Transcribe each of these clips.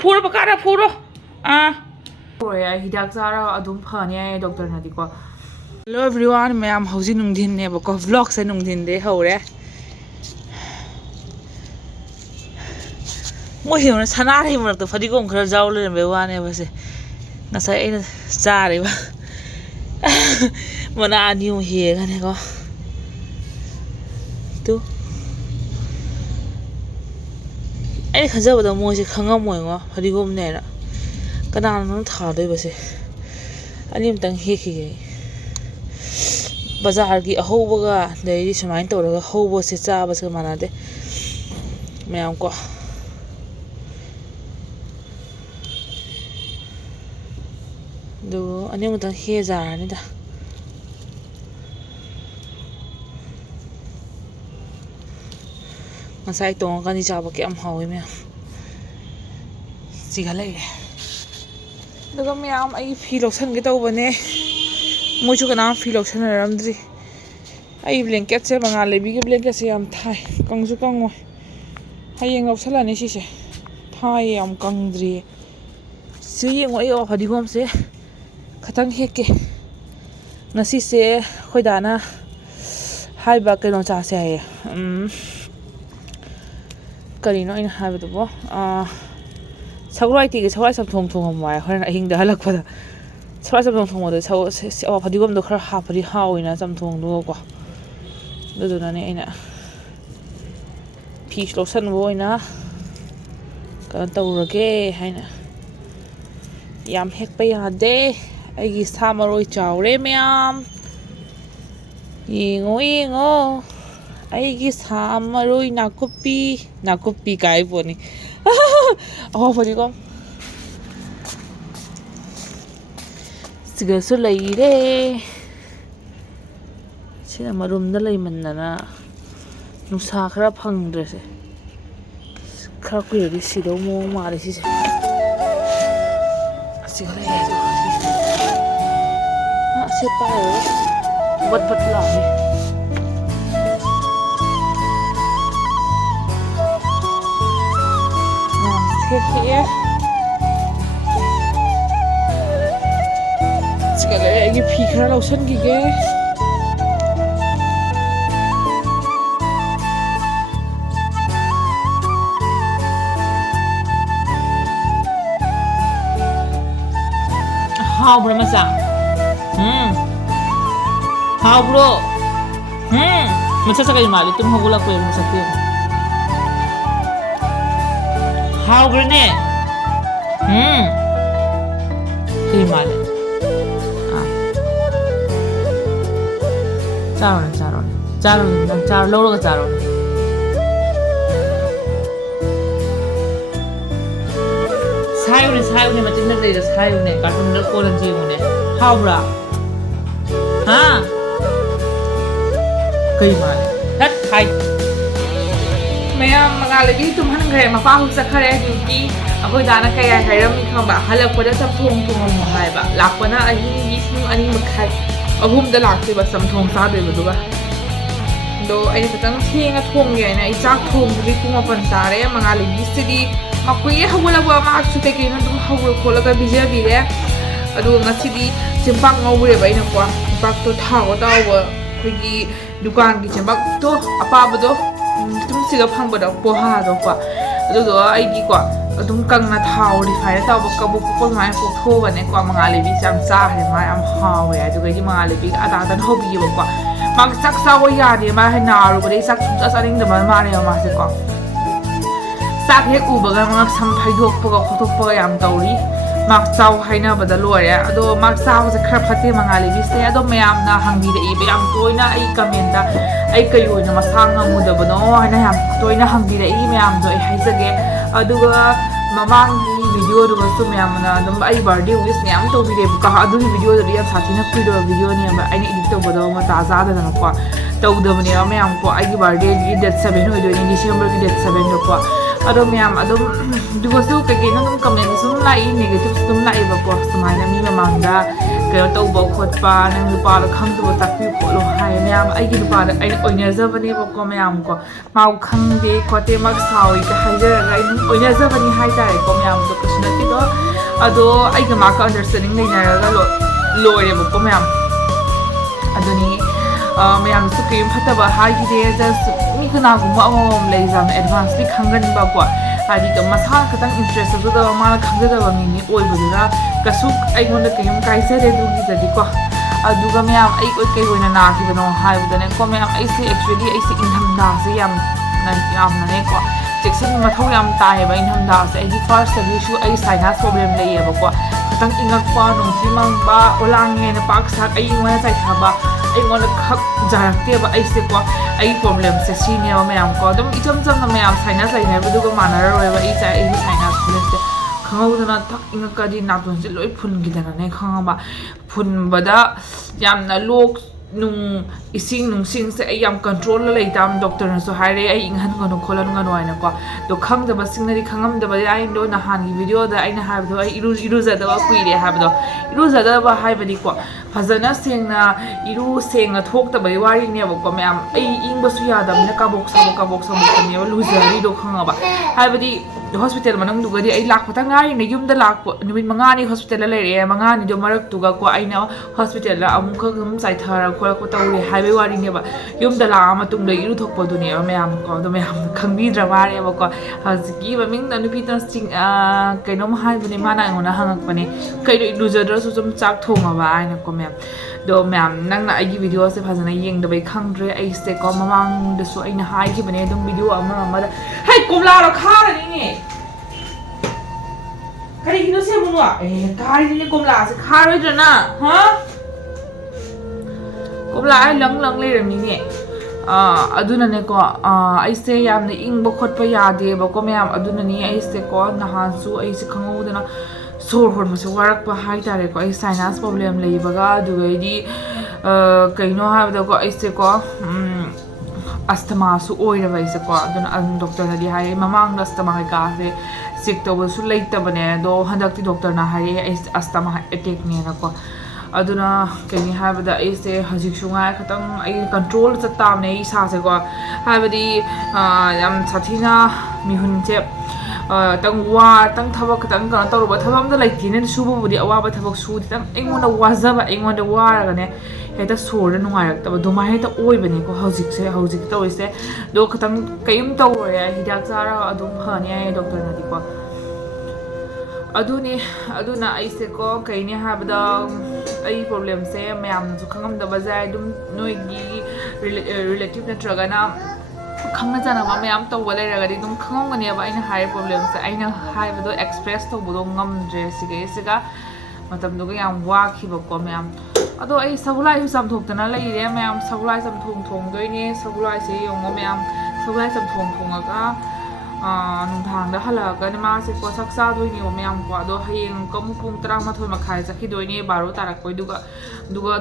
ꯐꯨꯔꯣ ꯄꯀꯥꯗ ꯐꯨꯔꯣ ꯍꯣꯏ ꯍꯤꯗꯥꯛ ꯆꯥꯔꯒ ꯑꯗꯨꯝ ꯐꯅꯤ ꯍꯥꯏꯌꯦ ꯗꯣꯛꯇꯔꯅꯗꯤꯀꯣ ꯍꯜꯂꯣ ꯑꯦꯚ꯭ꯔꯤꯋꯥꯟ ꯃꯌꯥꯝ ꯍꯧꯖꯤꯛ ꯅꯨꯡꯊꯤꯟꯅꯦꯕꯀꯣ ꯚ꯭ꯂꯣꯛꯁꯦ ꯅꯨꯡꯊꯤꯟꯗꯩ ꯍꯧꯔꯦ ꯃꯣꯏꯁꯤꯡꯅ ꯁꯅꯥꯔꯩ ꯃꯔꯛꯇ ꯐꯗꯤꯒꯣꯝ ꯈꯔ ꯌꯥꯎ ꯂꯩꯔꯝꯕꯩ ꯋꯥꯅꯦꯕ ꯁꯦ ꯉꯁꯥꯏ ꯑꯩꯅ ꯆꯥꯔꯤꯕ ꯃꯅꯥ ꯑꯅꯤꯃꯨꯛ ꯍꯦꯛꯑꯒꯅꯦꯀꯣ ꯇꯨ ꯑꯩꯅ ꯈꯟꯖꯕꯗ ꯃꯣꯏꯁꯦ ꯈꯪꯉꯝꯃꯣꯏꯉꯣ ꯐꯗꯤꯒꯣꯝꯅꯦꯅ ꯀꯅꯥꯅꯣ ꯊꯥꯗꯣꯏꯕꯁꯦ ꯑꯅꯤꯃꯨꯛꯇꯪ ꯍꯦꯛꯈꯤꯒꯦ ꯕꯖꯥꯔꯒꯤ ꯑꯍꯧꯕꯒ ꯑꯗꯩꯗꯤ ꯁꯨꯃꯥꯏꯅ ꯇꯧꯔꯒ ꯍꯧꯕꯁꯦ ꯆꯥꯕꯁꯦ ꯃꯥꯟꯅꯗꯦ ꯃꯌꯥꯝ ꯀꯣ ꯑꯗꯨ ꯑꯅꯤꯃꯨꯛꯇꯪ ꯍꯦꯛꯖꯥꯔꯅꯤꯗ ꯉꯁꯥꯏ ꯇꯣꯡꯉꯀꯥꯟꯗꯤ ꯆꯥꯕ ꯀꯌꯥꯝ ꯍꯥꯎꯋꯤ ꯃꯌꯥꯝ ꯁꯤꯒ ꯂꯩꯔꯦ ꯑꯗꯨꯒ ꯃꯌꯥꯝ ꯑꯩ ꯐꯤ ꯂꯧꯁꯟꯒꯦ ꯇꯧꯕꯅꯦ ꯃꯣꯏꯁꯨ ꯀꯅꯥꯝ ꯐꯤ ꯂꯧꯁꯟꯅꯔꯝꯗ꯭ꯔꯤ ꯑꯩ ꯕ꯭ꯂꯦꯡꯀꯦꯠꯁꯦ ꯃꯉꯥꯜ ꯂꯩꯕꯤꯒꯤ ꯕ꯭ꯂꯦꯡꯀꯦꯠꯁꯦ ꯌꯥꯝ ꯊꯥꯏ ꯀꯪꯁꯨ ꯀꯪꯉꯣꯏ ꯍꯌꯦꯡ ꯂꯧꯁꯜꯂꯅꯤ ꯁꯤꯁꯦ ꯊꯥꯏꯌꯦ ꯌꯥꯝ ꯀꯪꯗ꯭ꯔꯤꯌꯦ ꯁꯤ ꯌꯦꯡꯉꯣ ꯑꯩ ꯐꯗꯤꯒꯣꯝꯁꯦ ꯈꯇꯪ ꯍꯦꯛꯀꯦ ꯉꯁꯤꯁꯦ ꯑꯩꯈꯣꯏ ꯗꯥꯅ ꯍꯥꯏꯕ ꯀꯩꯅꯣ ꯆꯥꯁꯦ ꯍꯥꯏꯌꯦ ꯀꯔꯤꯅꯣ ꯑꯩꯅ ꯍꯥꯏꯕꯗꯨꯕꯣ ꯁꯒꯣꯜꯍꯋꯥꯏꯇꯤꯒꯤ ꯁꯒꯣꯜꯍꯋꯥꯏ ꯆꯝꯊꯣꯡ ꯊꯣꯡꯉꯝꯃꯣ ꯍꯥꯏ ꯍꯣꯔꯦꯟ ꯑꯍꯤꯡꯗ ꯍꯜꯂꯛꯄꯗ ꯁꯒꯣꯜꯍꯋꯥꯏ ꯆꯝꯊꯣꯡ ꯊꯣꯡꯕꯗ ꯐꯗꯤꯒꯣꯝꯗꯣ ꯈꯔ ꯍꯥꯞꯄꯗꯤ ꯍꯥꯎꯋꯤꯅ ꯆꯝꯊꯣꯡꯗꯨꯒꯀꯣ ꯑꯗꯨꯗꯨꯅꯅꯦ ꯑꯩꯅ ꯐꯤꯁꯨ ꯂꯧꯁꯟꯕ ꯑꯣꯏꯅ ꯀꯩꯅꯣ ꯇꯧꯔꯒꯦ ꯍꯥꯏꯅ ꯌꯥꯝ ꯍꯦꯛꯄ ꯌꯥꯗꯦ ꯑꯩꯒꯤ ꯁꯥ ꯃꯔꯣꯏ ꯆꯥꯎꯔꯦ ꯃꯌꯥꯝ ꯌꯦꯡꯉꯣ ꯌꯦꯡꯉꯣ ꯑꯩꯒꯤ ꯁꯥ ꯃꯔꯣꯏ ꯅꯥꯀꯨꯞꯄꯤ ꯀꯥꯏ ꯄꯣꯠꯅꯤ ꯑꯍꯣ ꯐꯗꯤꯒꯣꯝ ꯁꯤꯒꯁꯨ ꯂꯩꯔꯦ ꯁꯤꯅ ꯃꯔꯨꯝꯗ ꯂꯩꯃꯟꯗꯅ ꯅꯨꯡꯁꯥ ꯈꯔ ꯐꯪꯗ꯭ꯔꯁꯦ ꯈꯔ ꯀꯨꯏꯔꯗꯤ ꯁꯤꯗꯧ ꯃꯑꯣꯡ ꯃꯥꯜꯂꯦ ꯁꯤꯁꯦ ꯑꯁꯤꯒ ꯂꯩꯔꯦ ꯑꯁꯤ ꯄꯥꯏꯔꯒ ꯕꯠ ꯕꯠ ꯂꯥꯎꯅꯤ ꯍꯦꯛꯑꯦ ꯁꯤꯒ ꯂꯩꯔꯦ ꯑꯩꯒꯤ ꯐꯤ ꯈꯔ ꯂꯧꯁꯟꯈꯤꯒꯦ 하우브로 맞아. 하우브로. Magsasakay mali tum hagulak ko yung masakit. 하우브로 ne. 그게 mali. 짜로네. 난 짜로 로로가 짜로네. 사유네 맞지 내가 사유네 같은 거 꼬는 지구네 하우브라 그이 말해 hat khai mayam mangalagi tum han khare ma pa hu sakhare duty akoi dana kaya hairami khamba halakpada samthong thongam haiba lakpana ahi isnu ani makhai ahum da lakte ba samthong sa de ba do ai patang thinga thong ye na I chak thong bi kuma pan tare mangalagi sidi makui hawala ba ma su te kin dum hawul kholaga bija bire adu ngasidi chimpang ngawre ba ina kwa bak to thago dawa khigi dukan gi chimbak to apa ba do tum siga phang ba da poha do kwa adu do ai gi kwa adum kang na thau ri phai ta ba ka bu ko mai ko tho ba ne kwa mangale bi cham cha he ma am hawe adu gi mangale bi ada dan hobi ba kwa mang sak sa wo ya de ma he na ru ba de sak sa ring da ma ne ma se kwa sak hek ubaga mak sam phaidokpaga khothokpaga yam tawri mak chaw haina bada lore ado mak chaw se khar phate mangali bise ado mayam na hangbi de ibe yam toina ai comment da ai kayo na masanga muda bano haina yam toina hangbi de I mayam do ai haisage aduga mamang ni video do su mayam na dum ai birthday wish mayam to bi de ka adu video do yam sathina video video ni ba ai edit to bodo ma ta za da na ko tawdam ne mayam ko ai birthday date 7 hoido ni December ki date 7 do ko ꯑꯗꯣ ꯃꯌꯥꯝ ꯑꯗꯨꯝ ꯑꯗꯨꯒꯁꯨ ꯀꯩꯀꯩꯅꯣ ꯑꯗꯨꯝ ꯀꯃꯦꯟ ꯁꯨꯝ ꯂꯥꯛꯏ negative ꯑꯗꯨꯝ ꯂꯥꯛꯑꯦꯕꯀꯣ ꯁꯨꯃꯥꯏꯅ ꯃꯤ ꯃꯃꯥꯡꯗ ꯀꯩꯅꯣ ꯇꯧꯕ ꯈꯣꯠꯄ ꯅꯪ ꯅꯨꯄꯥꯗꯣ ꯈꯪꯗꯕ ꯇꯥꯛꯄꯤꯌꯨ ꯈꯣꯠꯂꯨ ꯍꯥꯏ ꯃꯌꯥꯝ ꯑꯩꯒꯤ ꯅꯨꯄꯥꯗ ꯑꯩꯅ ꯑꯣꯏꯅꯖꯕꯅꯦꯕꯀꯣ ꯃꯌꯥꯝ ꯀꯣ ꯃꯥꯕꯨ ꯈꯪꯗꯦ ꯈꯣꯠꯇꯦ ꯃꯥ ꯁꯥꯎꯏꯒ ꯍꯥꯏꯖꯔꯒ ꯑꯩ ꯑꯗꯨꯝ ꯑꯣꯏꯅꯖꯕꯅꯤ ꯍꯥꯏꯇꯥꯔꯦꯀꯣ ꯃꯌꯥꯝꯗꯣ ꯀꯩꯁꯨ ꯅꯠꯇꯦꯗꯣ ꯑꯗꯣ ꯑꯩꯒ ꯃꯥꯒ ꯑꯟꯗꯔꯁꯇꯦꯟꯗꯤꯡ ꯂꯩꯅꯔꯒ ꯂꯣꯏꯔꯦꯕꯀꯣ ꯃꯌꯥꯝ ꯑꯗꯨꯅꯤ ꯃꯌꯥꯝꯁꯨ ꯀꯔꯤꯝ ꯐꯠꯇꯕ ꯍꯥꯏꯈꯤꯗꯦ ꯖꯁ ꯃꯤ ꯀꯅꯥꯒꯨꯝꯕ ꯑꯃꯃꯝ ꯂꯩꯖꯥꯠꯅ ꯑꯦꯗꯚꯥꯟꯁꯂꯤ ꯈꯪꯒꯟꯕꯀꯣ ꯍꯥꯏꯗꯤ ꯃꯁꯥ ꯈꯛꯇꯪ ꯏꯟꯇꯔꯦꯁ ꯇꯧꯖꯗꯕ ꯃꯥꯅ ꯈꯪꯖꯗꯕ ꯃꯤꯅꯤ ꯑꯣꯏꯕꯗꯨꯅ ꯀꯩꯁꯨ ꯑꯩꯉꯣꯟꯗ ꯀꯔꯤꯝ ꯀꯥꯏꯖꯗꯦ ꯑꯗꯨꯒꯤꯗꯗꯤꯀꯣ ꯑꯗꯨꯒ ꯃꯌꯥꯝ ꯑꯩ ꯀꯩ ꯑꯣꯏꯅ ꯅꯥꯈꯤꯕꯅꯣ ꯍꯥꯏꯕꯗꯅꯦꯀꯣ ꯃꯌꯥꯝ ꯑꯩꯁꯦ ꯑꯦꯛꯆꯨꯋꯦꯂꯤ ꯑꯩꯁꯦ ꯏꯪꯊꯝꯊꯥꯁꯦ ꯌꯥꯝꯅꯅꯦꯀꯣ ꯆꯦꯛꯁꯤꯟꯕ ꯃꯊꯧ ꯌꯥꯝ ꯇꯥꯏꯌꯦꯕ ꯏꯪꯊꯝꯊꯥꯁꯦ ꯑꯩꯒꯤ ꯐꯥꯔꯁꯇꯒꯤꯁꯨ ꯑꯩ ꯁꯥꯏꯅꯥꯁ ꯄ꯭ꯔꯣꯕ꯭ꯂꯦꯝ ꯂꯩꯌꯦꯕꯀꯣ ꯈꯤꯇꯪ ꯏꯪꯉꯛꯄ ꯅꯨꯡꯊꯤ ꯃꯪꯕ ꯑꯣꯂꯥꯡꯉꯦꯅ ꯄꯥꯛ ꯁꯥꯛ ꯑꯩꯉꯣꯟꯗ ꯆꯥꯏꯊꯕ ꯑꯩꯉꯣꯟꯗ ꯈꯛ ꯖꯥꯔꯛꯇꯦꯕ ꯑꯩꯁꯦꯀꯣ ꯑꯩꯒꯤ ꯄ꯭ꯔꯣꯕ꯭ꯂꯦꯝꯁꯦ ꯁꯤꯅꯦꯕ ꯃꯌꯥꯝꯀꯣ ꯑꯗꯨꯝ ꯏꯆꯝ ꯆꯝꯅ ꯃꯌꯥꯝ ꯁꯥꯏꯅꯁ ꯂꯩꯅꯕꯗꯨꯒ ꯃꯥꯟꯅꯔꯔꯣꯏꯕ ꯑꯩꯒꯤ ꯁꯥꯏꯅꯁ ꯄ꯭ꯔꯣꯕ꯭ꯂꯦꯝꯁꯦ ꯈꯪꯍꯧꯗꯅ ꯊꯛ ꯏꯪꯉꯛꯀꯗꯤ ꯅꯥꯇꯣꯟꯁꯦ ꯂꯣꯏ ꯐꯨꯟꯈꯤꯗꯅꯅꯦ ꯈꯪꯉꯕ ꯐꯨꯟꯕꯗ ꯌꯥꯝꯅ ꯂꯣꯛ ꯅꯨꯡ ꯏꯁꯤꯡ ꯅꯨꯡꯁꯤꯡꯁꯦ ꯑꯩ ꯌꯥꯝ ꯀꯟꯇ꯭ꯔꯣꯜꯗ ꯂꯩꯇꯥꯕ ꯗꯣꯛꯇꯔꯅꯁꯨ ꯍꯥꯏꯔꯛꯑꯦ ꯑꯩ ꯏꯪꯍꯟꯒꯅꯨ ꯈꯣꯠꯍꯟꯒꯅꯨ ꯍꯥꯏꯅꯀꯣ ꯑꯗꯣ ꯈꯪꯗꯕꯁꯤꯡꯅꯗꯤ ꯈꯪꯉꯝꯗꯕ ꯌꯥꯏꯗꯣ ꯅꯍꯥꯟꯒꯤ ꯚꯤꯗꯤꯑꯣꯗ ꯑꯩꯅ ꯍꯥꯏꯕꯗꯣ ꯑꯩ ꯏꯔꯨꯖꯗꯕ ꯀꯨꯏꯔꯦ ꯍꯥꯏꯕꯗꯣ ꯏꯔꯨꯖꯗꯕ ꯍꯥꯏꯕꯗꯤꯀꯣ ꯐꯖꯅ ꯁꯦꯡꯅ ꯏꯔꯨ ꯁꯦꯡꯅ ꯊꯣꯛꯇꯕꯒꯤ ꯋꯥꯔꯤꯅꯦꯕꯀꯣ ꯃꯌꯥꯝ ꯑꯩ ꯏꯪꯕꯁꯨ ꯌꯥꯗꯕꯅꯤ나 ꯀꯥꯕꯣꯛ ꯁꯥꯕꯣꯛꯇꯅꯦꯕ ꯂꯨꯖꯔꯤꯗꯣ ꯈꯪꯉꯕ ꯍꯥꯏꯕꯗꯤ ꯍꯣꯁꯄꯤꯇꯥꯜ ꯃꯅꯨꯡꯗꯨꯒꯗꯤ ꯑꯩ ꯂꯥꯛꯄꯇ ꯉꯥꯏꯔꯤꯅꯦ ꯌꯨꯝꯗ ꯂꯥꯛꯄ ꯅꯨꯃꯤꯠ 5ꯅꯤ ꯍꯣꯁꯄꯤꯇꯥꯜꯗ ꯂꯩꯔꯛꯑꯦ 5ꯅꯤꯗꯣ ꯃꯔꯛꯇꯨꯒꯀꯣ ꯑꯩꯅ ꯍꯣꯁꯄꯤꯇꯥꯜꯗ ꯑꯃꯨꯛꯈꯛ ꯑꯗꯨꯝ ꯆꯥꯏꯊꯔ ꯈꯣꯠꯂꯛꯄ ꯇꯧꯔꯦ ꯍꯥꯏꯕꯒꯤ ꯋꯥꯔꯤꯅꯦꯕ ꯌꯨꯝꯗ ꯂꯥꯛꯑ ꯃꯇꯨꯡꯗ ꯏꯔꯨꯊꯣꯛꯄꯗꯨꯅꯦꯕ ꯃꯌꯥꯝꯀꯣ ꯑꯗꯣ ꯃꯌꯥꯝꯅ ꯈꯪꯕꯤꯗ꯭ꯔ ꯃꯥꯜꯂꯦꯕꯀꯣ ꯍꯧꯖꯤꯛꯀꯤ ꯃꯃꯤꯡꯗ ꯅꯨꯄꯤꯗꯨꯅ ꯀꯩꯅꯣꯝ ꯍꯥꯏꯕꯅꯦ ꯃꯥꯅ ꯑꯩꯉꯣꯟꯗ ꯍꯪꯉꯛꯄꯅꯦ ꯀꯩꯅꯣ ꯂꯨꯖꯗ꯭ꯔꯁꯨ ꯁꯨꯝ ꯆꯥꯛ ꯊꯣꯡꯉꯕ ꯍꯥꯏꯅꯀꯣ ꯃꯌꯥꯝ ꯑꯗꯣ ꯃꯌꯥꯝ ꯅꯪꯅ ꯑꯩꯒꯤ ꯚꯤꯗꯤꯑꯣꯁꯦ ꯐꯖꯅ ꯌꯦꯡꯗꯕꯩ ꯈꯪꯗ꯭रे ꯑꯩꯁꯦꯀꯣ ꯃꯃꯥꯡꯗꯁꯨ ꯑꯩꯅ ꯍꯥꯏꯈꯤꯕꯅꯦ ꯑꯗꯨꯝ ꯚꯤꯗꯤꯑꯣ ꯑꯃꯗ ꯍꯩ ꯀꯣꯝꯂꯥꯗꯣ ꯈꯥꯔꯅꯤꯅꯦ ꯀꯔꯤꯒꯤꯅꯣ ꯁꯦꯝꯕꯅꯣ ꯈꯥꯔꯤꯅꯤꯅꯦ ꯀꯣꯝꯂꯥꯁꯦ ꯈꯥꯔꯣꯏꯗ꯭ꯔꯅ ꯍꯥ ꯀꯣꯝꯂꯥ ꯑꯩ ꯂꯪ ꯂꯩꯔꯝꯃꯤꯅꯦ ꯑꯗꯨꯅꯅꯦꯀꯣ ꯑꯩꯁꯦ ꯌꯥꯝꯅ ꯏꯪꯕ ꯈꯣꯠꯄ ꯌꯥꯗꯦꯕꯀꯣ ꯃꯌꯥꯝ ꯑꯗꯨꯅꯅꯤ ꯑꯩꯁꯦꯀꯣ ꯅꯍꯥꯟꯁꯨ ꯑꯩꯁꯦ ꯈꯪꯍꯧꯗꯅ ꯁꯣꯔ ꯍꯣꯟꯕꯁꯦ ꯋꯥꯔꯛꯄ ꯍꯥꯏꯇꯥꯔꯦꯀꯣ ꯑꯩ ꯁꯥꯏꯅꯥꯁ ꯄ꯭ꯔꯣꯕ꯭ꯂꯦꯝ ꯂꯩꯕꯒ ꯑꯗꯨꯒꯩꯗꯤ ꯀꯩꯅꯣ ꯍꯥꯏꯕꯗꯀꯣ ꯑꯩꯁꯦꯀꯣ ꯑꯁꯊꯃꯥꯁꯨ ꯑꯣꯏꯔꯕ ꯑꯩꯁꯦꯀꯣ ꯑꯗꯨꯅ ꯑꯗꯨꯝ ꯗꯣꯛꯇꯔꯅꯗꯤ ꯍꯥꯏꯔꯛꯑꯦ ꯃꯃꯥꯡꯗ ꯑꯁꯊꯃꯥ ꯀꯩꯀꯥꯁꯦ ꯆꯦꯛ ꯇꯧꯕꯁꯨ ꯂꯩꯇꯕꯅꯦ ꯑꯗꯣ ꯍꯟꯗꯛꯇꯤ ꯗꯣꯛꯇꯔꯅ ꯍꯥꯏꯔꯛꯑꯦ ꯑꯩꯁꯦ ꯑꯁꯊꯃꯥ ꯑꯦꯇꯦꯛꯅꯦꯅꯀꯣ ꯑꯗꯨꯅ ꯀꯩꯅꯤ ꯍꯥꯏꯕꯗ ꯑꯩꯁꯦ ꯍꯧꯖꯤꯛꯁꯨ ꯉꯥꯏ ꯈꯤꯇꯪ ꯑꯩ ꯀꯟꯇ꯭ꯔꯣꯜ ꯆꯠꯇꯥꯕꯅꯦ ꯑꯩ ꯏꯁꯥꯁꯦꯀꯣ ꯍꯥꯏꯕꯗꯤ ꯌꯥꯝ ꯁꯥꯊꯤꯅ ꯃꯤꯍꯨꯟꯁꯦ ꯈꯤꯇꯪ ꯊꯕꯛ ꯈꯤꯇꯪ ꯀꯩꯅꯣ ꯇꯧꯔꯨꯕ ꯊꯕꯛ ꯑꯝꯇ ꯂꯩꯇꯦꯅ ꯁꯨꯕꯕꯨꯗꯤ ꯑꯋꯥꯕ ꯊꯕꯛ ꯁꯨ ꯈꯤꯇꯪ ꯑꯩꯉꯣꯟꯗ ꯋꯥꯖꯕ ꯑꯩꯉꯣꯟꯗ ꯋꯥꯔꯒꯅꯦ ꯍꯦꯛꯇ ꯁꯣꯔꯗ ꯅꯨꯡꯉꯥꯏꯔꯛꯇꯕ ꯑꯗꯨꯃꯥꯏꯅ ꯍꯦꯛꯇ ꯑꯣꯏꯕꯅꯦꯀꯣ ꯍꯧꯖꯤꯛ ꯇꯧꯔꯤꯁꯦ ꯑꯗꯣ ꯈꯤꯇꯪ ꯀꯩꯝ ꯇꯧꯔꯣꯏ ꯍꯤꯗꯥꯛ ꯆꯥꯔꯒ ꯑꯗꯨꯝ ꯐꯅꯤ ꯍꯥꯏꯌꯦ ꯗꯣꯛꯇꯔꯅꯗꯤꯀꯣ ꯑꯗꯨꯅ ꯑꯩꯁꯦꯀꯣ ꯀꯩꯅꯤ ꯍꯥꯏꯕꯗ ꯑꯩ ꯄ꯭ꯔꯣꯕ꯭ꯂꯦꯝꯁꯦ ꯃꯌꯥꯝꯅꯁꯨ ꯈꯪꯉꯝꯗꯕꯁꯦ ꯑꯗꯨꯝ ꯅꯣꯏꯒꯤ ꯔꯤꯂꯦꯇꯤꯚ ꯅꯠꯇ꯭ꯔꯒꯅ ꯈꯪꯅ ꯆꯥꯟꯅꯕ ꯃꯌꯥꯝ ꯇꯧꯕ ꯂꯩꯔꯒꯗꯤ ꯑꯗꯨꯝ ꯈꯪꯉꯝꯒꯅꯦꯕ ꯑꯩꯅ ꯍꯥꯏꯔꯤꯕ ꯄ꯭ꯔꯣꯕ꯭ꯂꯦꯝꯁꯦ ꯑꯩꯅ ꯍꯥꯏꯕꯗꯣ ꯑꯦꯛꯁꯄ꯭ꯔꯦꯁ ꯇꯧꯕꯗꯣ ꯉꯝꯗ꯭ꯔꯦ ꯁꯤꯒ ꯃꯇꯝꯗꯨꯒ ꯌꯥꯝ ꯋꯥꯈꯤꯕꯀꯣ ꯃꯌꯥꯝ ꯑꯗꯣ ꯑꯩ ꯁꯒꯣꯜꯍꯋꯥꯏꯁꯨ ꯆꯥꯝꯊꯣꯛꯇꯅ ꯂꯩꯔꯦ ꯃꯌꯥꯝ ꯁꯒꯣꯜꯍꯋꯥꯏ ꯆꯝꯊꯣꯡ ꯊꯣꯡꯗꯣꯏꯅꯦ ꯁꯒꯣꯜꯍꯋꯥꯏꯁꯦ ꯌꯦꯡꯉꯣ ꯃꯌꯥꯝ ꯁꯒꯣꯜꯍꯋꯥꯏ ꯆꯝꯊꯣꯡ ꯊꯣꯡꯉꯒ ꯅꯨꯡꯗꯥꯡꯗ ꯍꯜꯂꯛꯑꯒꯅ ꯃꯥꯁꯦꯀꯣ ꯆꯥꯛ ꯆꯥꯗꯣꯏꯅꯦꯕ ꯃꯌꯥꯝꯀꯣ ꯑꯗꯣ ꯍꯌꯦꯡ ꯑꯃꯨꯛ ꯄꯨꯡ 11:30 ꯆꯠꯈꯤꯗꯣꯏꯅꯦ 12 ꯇꯥꯔꯛꯄꯩꯗꯨꯒ ꯑꯗꯨꯒ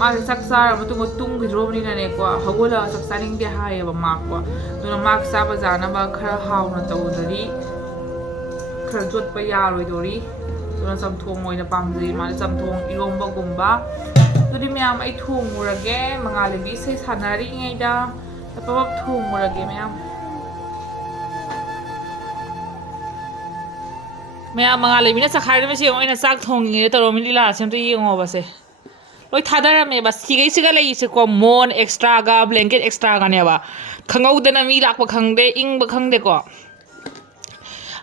ꯃꯥꯁꯦ ꯆꯥꯛ ꯆꯥꯔ ꯃꯇꯨꯡꯗ ꯇꯨꯝꯈꯤꯗ꯭ꯔꯣꯕꯅꯤꯅꯅꯦꯀꯣ ꯍꯧꯒꯠꯂꯒ ꯆꯥꯛ ꯆꯥꯅꯤꯡꯗꯦ ꯍꯥꯏꯌꯦꯕ ꯃꯥꯀꯣ ꯑꯗꯨꯅ ꯃꯥꯛ ꯆꯥꯕ ꯌꯥꯅꯕ ꯈꯔ ꯍꯥꯎꯅ ꯇꯧꯗ꯭ꯔꯗꯤ ꯈꯔ ꯖꯣꯠꯄ ꯌꯥꯔꯣꯏꯗꯣꯔꯤ ꯑꯗꯨꯅ ꯆꯝꯊꯣꯡ ꯑꯣꯏꯅ ꯄꯥꯝꯖꯩ ꯃꯥꯅ ꯆꯝꯊꯣꯡ ꯏꯔꯣꯝꯕꯒꯨꯝꯕ ꯑꯗꯨꯗꯤ ꯃꯌꯥꯝ ꯑꯩ ꯊꯣꯡꯉꯨꯔꯒꯦ ꯃꯉꯥꯜꯂꯩꯕꯤ ꯏꯁꯩ ꯁꯥꯟꯅꯔꯤꯉꯩꯗ ꯄꯞ ꯊꯣꯡꯉꯨꯔꯒꯦ ꯃꯌꯥꯝ ꯃꯉꯥꯜꯂꯩꯕꯤꯅ ꯆꯈꯥꯏꯔꯝꯃꯤꯁꯦ ꯌꯦꯡꯉꯣ ꯑꯩꯅ ꯆꯥꯛ ꯊꯣꯡꯉꯤꯉꯩꯗ ꯇꯧꯔꯝꯃꯤ ꯂꯤꯂꯥꯁꯦ ꯑꯝꯇ ꯌꯦꯡꯉꯣꯕꯁꯦ ꯂꯣꯏ ꯊꯥꯗꯔꯝꯃꯦꯕ ꯁꯤꯒꯩꯁꯤꯒ ꯂꯩꯔꯤꯁꯦꯀꯣ ꯃꯣꯟ ꯑꯦꯛꯁꯇ꯭ꯔꯥꯒ ꯕ꯭ꯂꯦꯡꯀꯦꯠ ꯑꯦꯛꯁꯇ꯭ꯔꯥꯒꯅꯦꯕ ꯈꯪꯍꯧꯗꯅ ꯃꯤ ꯂꯥꯛꯄ ꯈꯪꯗꯦ ꯏꯪꯕ ꯈꯪꯗꯦꯀꯣ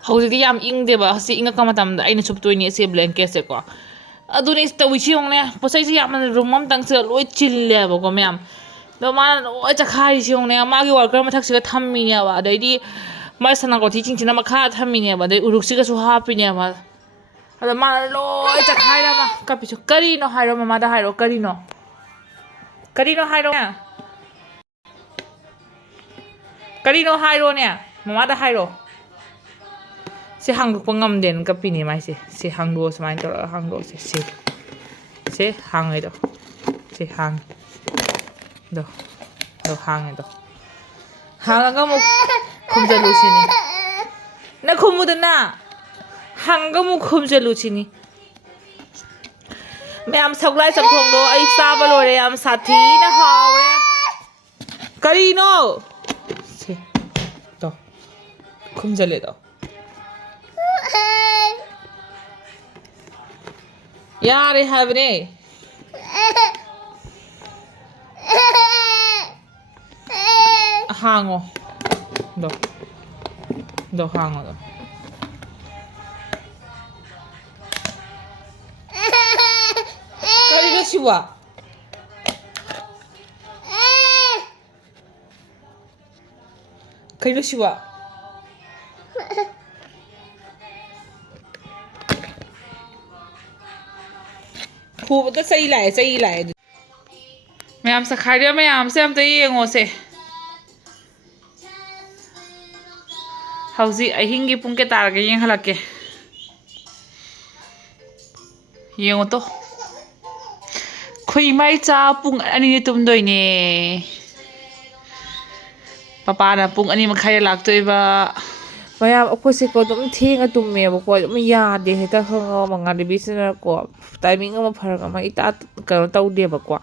ꯍꯧꯖꯤꯛꯇꯤ ꯌꯥꯝ ꯏꯪꯗꯦꯕ ꯍꯧꯖꯤꯛ ꯏꯪꯉꯛꯄ ꯃꯇꯝꯗ ꯑꯩꯅ ꯁꯨꯞꯇꯣꯏꯅꯦ ꯁꯤ ꯕ꯭ꯂꯦꯡꯀꯦꯠꯁꯦꯀꯣ ꯑꯗꯨꯅꯦ ꯇꯧꯏꯁꯤ ꯌꯦꯡꯉꯨꯅꯦ ꯄꯣꯠꯆꯩꯁꯦ ꯌꯥꯝꯅ ꯔꯨꯝ ꯑꯃꯇꯪꯁꯤꯗ ꯂꯣꯏ ꯆꯤꯜꯂꯦꯕꯀꯣ ꯃꯌꯥꯝ ꯑꯗꯣ ꯃꯥꯅ ꯂꯣꯏ ꯆꯈꯥꯏꯔꯤꯁꯤ ꯌꯦꯡꯉꯨꯅꯦ ꯃꯥꯒꯤ ꯋꯥꯔꯀꯔ ꯃꯊꯛꯁꯤꯒ ꯊꯝꯃꯤꯅꯦꯕ ꯑꯗꯩꯗꯤ ꯃꯥꯏ ꯁꯅꯥꯀꯣꯊꯤꯁꯤꯡꯁꯤꯅ ꯃꯈꯥꯗ ꯊꯝꯃꯤꯅꯦꯕ ꯑꯗꯩ ꯎꯔꯨꯛꯁꯤꯒꯁꯨ ꯍꯥꯞꯄꯤꯅꯦꯕ ꯑꯗꯣ ꯃꯥꯅ ꯂꯣꯏ ꯆꯈꯥꯏꯔꯝꯃ ꯀꯞꯄꯤꯁꯨ ꯀꯔꯤꯅꯣ ꯍꯥꯏꯔꯣ ꯃꯃꯥꯗ ꯍꯥꯏꯔꯣ ꯀꯔꯤꯅꯣ ꯍꯥꯏꯔꯣ ꯀꯔꯤꯅꯣ ꯍꯥꯏꯔꯣꯅꯦ ꯃꯃꯥꯗ ꯍꯥꯏꯔꯣ ꯁꯤ ꯍꯥꯡꯗꯣꯛꯄ ꯉꯝꯗꯦꯅ ꯀꯞꯄꯤꯅꯦ ꯃꯥꯏꯁꯦ ꯁꯤ ꯍꯥꯡꯗꯣꯛꯑꯣ ꯁꯨꯃꯥꯏꯅ ꯇꯧꯔꯒ ꯍꯥꯡꯗꯣꯛꯑꯁꯦ ꯁꯤ ꯍꯥꯡꯉꯦꯗꯣ ꯁꯤ ꯍꯥꯡꯉꯦ ꯗꯣ ꯍꯥꯡꯉꯦꯗꯣ ꯍꯥꯡꯉꯒ ꯑꯃꯨꯛ ꯈꯨꯝꯖꯤꯜꯂꯨ ꯁꯤꯅꯤ 나 고무드나 한가 뭐 컴젤루치니 मैम सगलाई चमथोंग दो आई साब लोरे हम साथी ना हावरे करीनो से तो खुमजले दो यार हैवने हांगो दो हांगो दो शिवा कहीं शिवा खूब तो सही लाए मैं आपसे खा रही हूँ मैं आपसे हम तो ये से हौजी अहिंगी पुंग के तार के ये हलक के ये तो खुई माई चा पुंग अनि तुम दोइने पापा ना पुंग अनि मखाय लाक्तोइबा मैम अखोसे को तुम थेंगा तुमेबको तुम यादे हेता खंगो मंगालिबिसना को टाइमिंग अमा फरक अमा इता कनो तौदेबको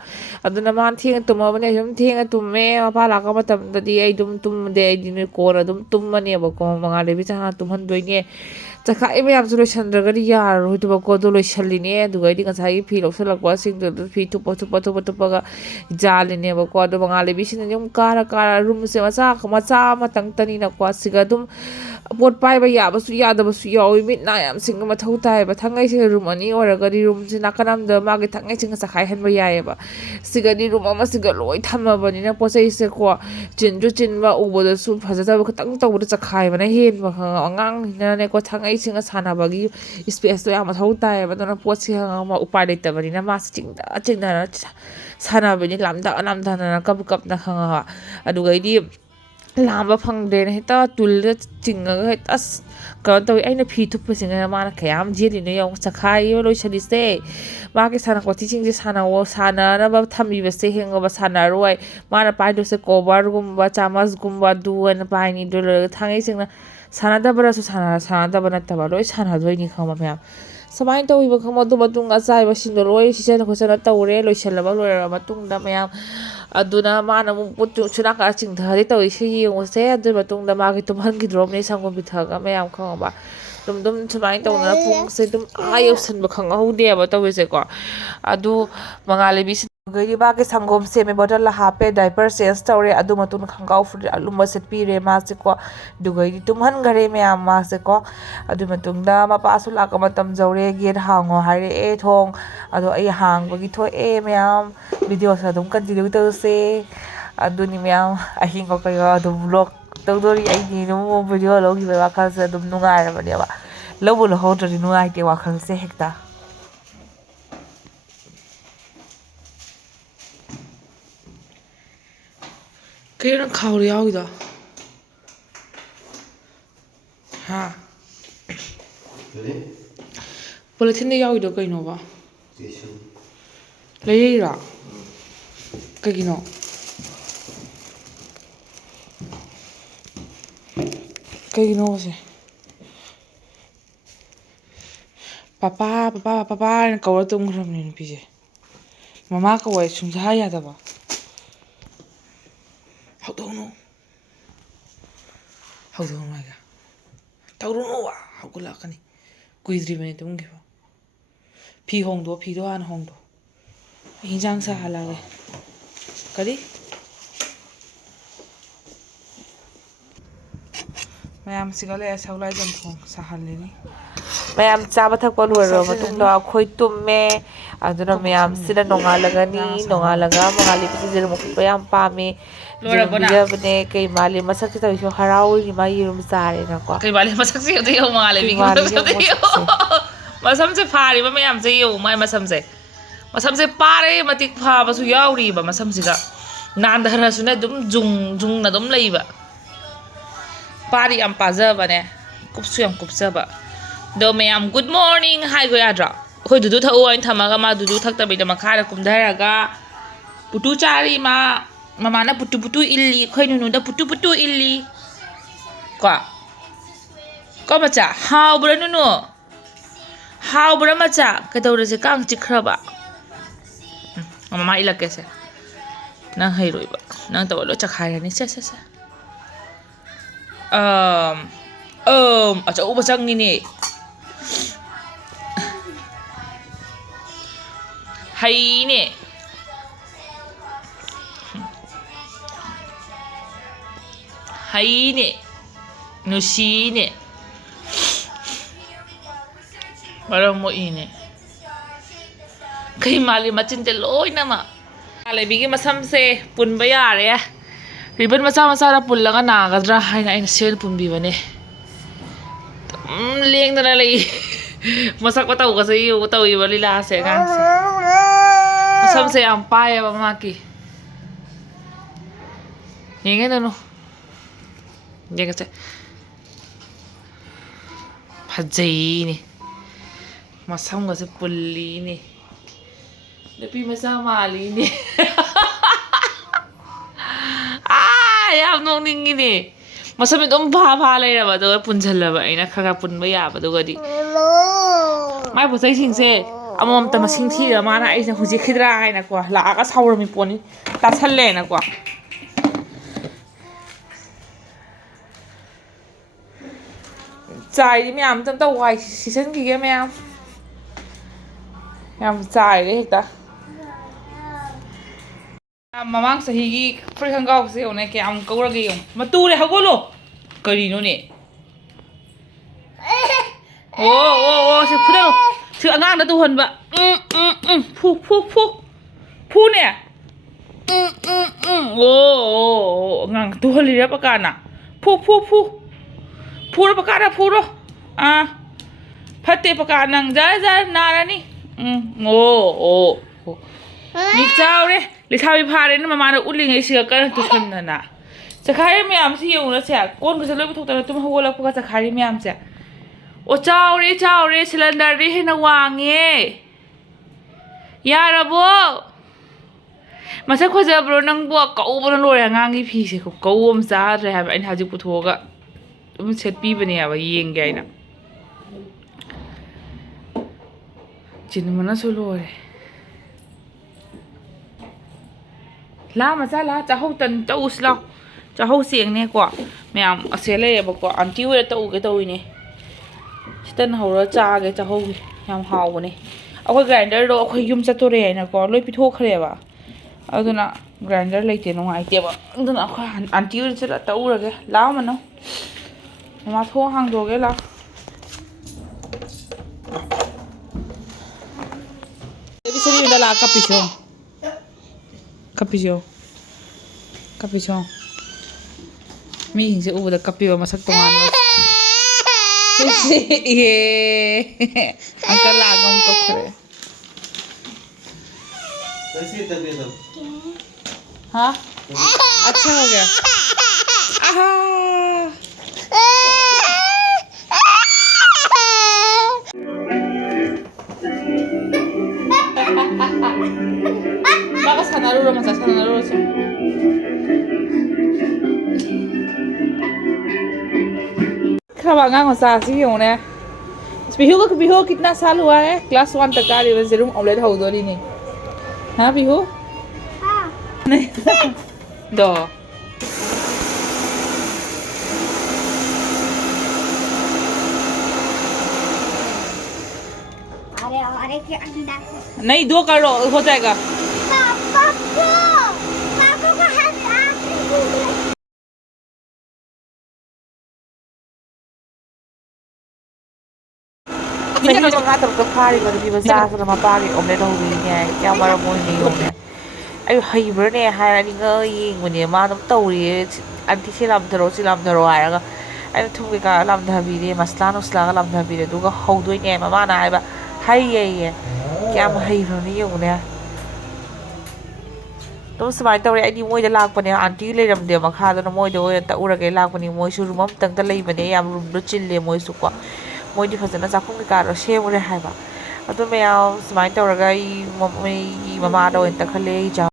अदुना मान थेंगा तुमबने तुम थेंगा तुमे पापा लाका मतमददी आई तुमदे आई दिन कोर अदुम तुमनेबको मंगालिबिसा तुमहन दोइने चखाई मैम जो लोइसनद्रगदि यारोइदबको दो लोइसलिने दुगैदि ngसाई फी लौसलकवा सिंग फी थुपगा जालिनेबको अदु मंगालिबिसिना यम कारा रूम से मचा मतंग तनिनकवा सिगा दुम पोट पाइबा याबसु यादबसु यावी मिटना याम सिंग मथौ ताइबा थंगाई से रूम अनि ओरगदि रूम से नाकनाम द मागे थंगाई सिंग चखाई हनबा यायबा सिगदि रूम अमा सिग लोइ थमबनिना पोसै से को चिनजु चिनबा उबदसु फजदब खतंग तौबद चखाइबना हेनबा अंगांग हिनाने को थंगाई सिंग सानाबगी स्पेस तो याम मथौ ताइबा दना पोसि हंगा उपाय लेतबनिना मा चिंगदा सानाबनि लामदा कब हंगा अदुगैदि लांबा फंगदेन हेता तुल चिंगगा हेता अस कनो तवि आइना फी थुपसिंग माना खयाम जेलिनो यौ चखाई लोइसलिसे माके सानाकोथि सिंग सानावो सानानबा थमिबसे हेंगबा सानारोय माना पाइदोसे कवर गुम्बा चामच गुम्बा दुन पाइनी दुल थांगै सिंग सानादबरासु सानादबा नतबा लोइ सानादोइनि खमा म्याम समाइन तौइबा खमा दु मतुंगा चाइबा सिंग लोइ सिसन खोसना तौरे लोइसलबा लोइरा मतुंगा म्याम अदुना माना पुतु सुनाका चिंधरि तौइसे येंगोसे अदु मतुंगा मागे तुमहनगी ड्रॉपने संगो बिथागा म्याम खंगबा तुम सुमाइन तौना पुंग से तुम आयोसन खंगहौदेबा तौइसे को अदु मंगालिबि गई बाके संगोम से में बटल हापे डायपर चेंज तौरे अदु मतुन खंगाव फुर अलुम से पीरे मासे को दुगई तुमहन घरे में आम मासे को अदु मतुंदा मपासु लाक मतम जौरे गेट हांगो हारे ए थोंग अदु आई हांगबगी थो ए म्याम वीडियो सा दुम कंटिन्यू तौसे अदुनि म्याम अहिंगो कयो अदु व्लॉग तौदोरी आई नि नो वीडियो लोगी बे वाखल से दुम नुंगाय बनेबा लबु लहोदरी नुंगाय ते वाखल से हेक्ता 그냥 가오리 야오이다. 하. 그래? 볼레틴데 야오이다 그이노 봐. 제시. 레이라. 그기노. 그기노 오세. 빠빠 까워 동그라미는 비제. 마마 까워 중사야다 봐. Haudono maiga taurono wa haukula kani kuidri bane tum ge phi hongdo phi do an hongdo hinjang sa halage kari mayam sigale saulai jam thong sa halini mayam chaba thak pon waro matung da khoi tumme aduna mayam sida nongalaga mangali pisi jero mok payam pame bine kay mali masak ta so harawi ma yirum sare na ko kay mali masak se de yo mangali bi masam se phari ba mayam se yo mai masam se pare matik pha ba su yauri ba masam se ga nan dhara su ne dum jung na dum lei ba pari am paza ba ne kupsu yam kupsa ba do mayam good morning hai go yadra khoi dudu tha oin thamaga ma dudu thak ta bi da makha ra kumdharaga putu chari ma mama na putu illi khoi nu da putu illi kwa ก็มาจ้ะฮาวบรนุนฮาวบรมาจ้ะก็ตัวเราจะก้างจิกระบะมาอีหลักแกเสนั่งให้รวยบะนั่งแต่ว่าเราจะขายอะไรเซ่อาจจะอุปสรรคนี่ให้เนี่ยให้เนี่ยนุชีเนี่ยbarang mo ini kay mali macin teloy na ma alay bigi masam se pun bayari ya ribbon masa na pun lang na kadra hay na ina sale pun biba ne liang na lay masak pa tau kasi yung tau iba lila se kan se masam se ang paya ba maki yang ito no yang kasi padzay ni masam kasi puli ni tapi masama ali ni yam nong ning ni masam itong bha lay na ba to punjal ba ay nakakapun ba ya ba to gadi mai po sai sing se amom ta masing thi ma na ai na huji khidra ai na kwa la ka sawr mi poni ta challe na kwaจ่ายดิแม่ตั้งแต่วัยซีซั่นกี่แม่ยังจ่ายเลยเหรอมามั่งสหิกี้ฟรีคังก้าวเสียวเนี่ยแกอังกูระเกียงมาตู้เลยเขาก็รู้ก็ดีนู่นนี่โอ้เชื่อพูดได้หรอเชื่อง่ายนะตู้หันบะพูเนี่ยโอ้ง่ายตู้หันเรียบประกันอ่ะพูประกาศพูดพัดเตประกาศนังจ้านารานี่โอ้นี่เจ้าเลยลิทาวิพาเลยนะมาอุลิงไอเชือกันทุกคนนั่นน่ะจะขายไม่ยามสิอยู่นะเสียก้นก็จะเลิกไปทุกแต่ละตุ้มหัวแล้วพวกก็จะขายไม่ยามเสียโอ้เจ้าเลยซิลินเดอร์เลยให้นวางเงี้ยยาระบบมาสักคนจะบรนังบัวเก่าบรนรวยงานกี่พีสิเขาเก่าอมซาเลยฮะไอ้ท่าจิปุถุกะมันเช็ดปีบเนี่ยว่ายิงไงนะจินมันน่าสุดเลยลามาซะลาจะเขาตันจะอุสลาจะเขาเสียงเนี่ยกว่าไม่เอาเสียเลยบอกว่าอันที่ว่าจะอุกตัวนี้ฉันเขาเราจ้าแกจะเขายำเขาวันนี้เอาไป grinder เราเอาไปยุ่มจะตัวเรียนนะก่อนเลยพิทูเคลียบอ่ะเอาตัวน่ะ grinder เลยเตียนงไอเตียบอ่ะตัวน่ะเขาอันที่ว่าจะตัวอุระแกล้ามันเนาะมาทั่วห้างตัวแกละพี่สรีอยู่ด้านหลังcapichonมีหิงเสียอุบแต่กับปีว่ามาสักตัวนั้นวะเย้อังกะลากงตกเลยฮะअच्छा हो गया आहा Baka sana ruro masa sana ruro so. Khaba ngang masa si yung ne. Bihu कितना साल हुआ है class 1 तक का reverse room omelette हो दो नहीं हाँ बिहू हाँ नहीं दो अरे के अंडा नहीं 2 करो हो जाएगा पापा को हाथไม่เราจะหาตัวกับพาดิมันมีภาษาสมาปาดิอมเล็ตเอาวิ่งไงแก้วมาละมุนนี่อมเนี่ยไอ้ไฮเบอร์เนี่ยไฮอันนี้ก็ยิงวันนี้มาต้องตู้ดิอันที่ชิลามทโรอะไรแล้วก็ไอ้ทุกอย่างก็ลำทาบีดิมาสลานุสลาก็ลำทาบีดิดูก็เขาด้วยเนี่ยมาหน้าไอ้แบบไฮยัยแก้วมาไฮเบอร์นี่อยู่เนี่ยต้องสมัยตัวไอ้นี่มวยจะลากปนเนี่ยอันที่เลยลำเดียวมาฆ่าตัวมวยเดียวแต่อุระเกลากปนเนี่ยมวยชูรุมตั้งแต่เลยปนเนี่ยยามรุมรถจิลเลยมวยสุกว่ามวยที่เขาจะน่าจะคงมีการเราเชื่อมเลยให้ปะแล้วตัวแมวสมัยตัวเราก็มาโดนตะเคลียจ้า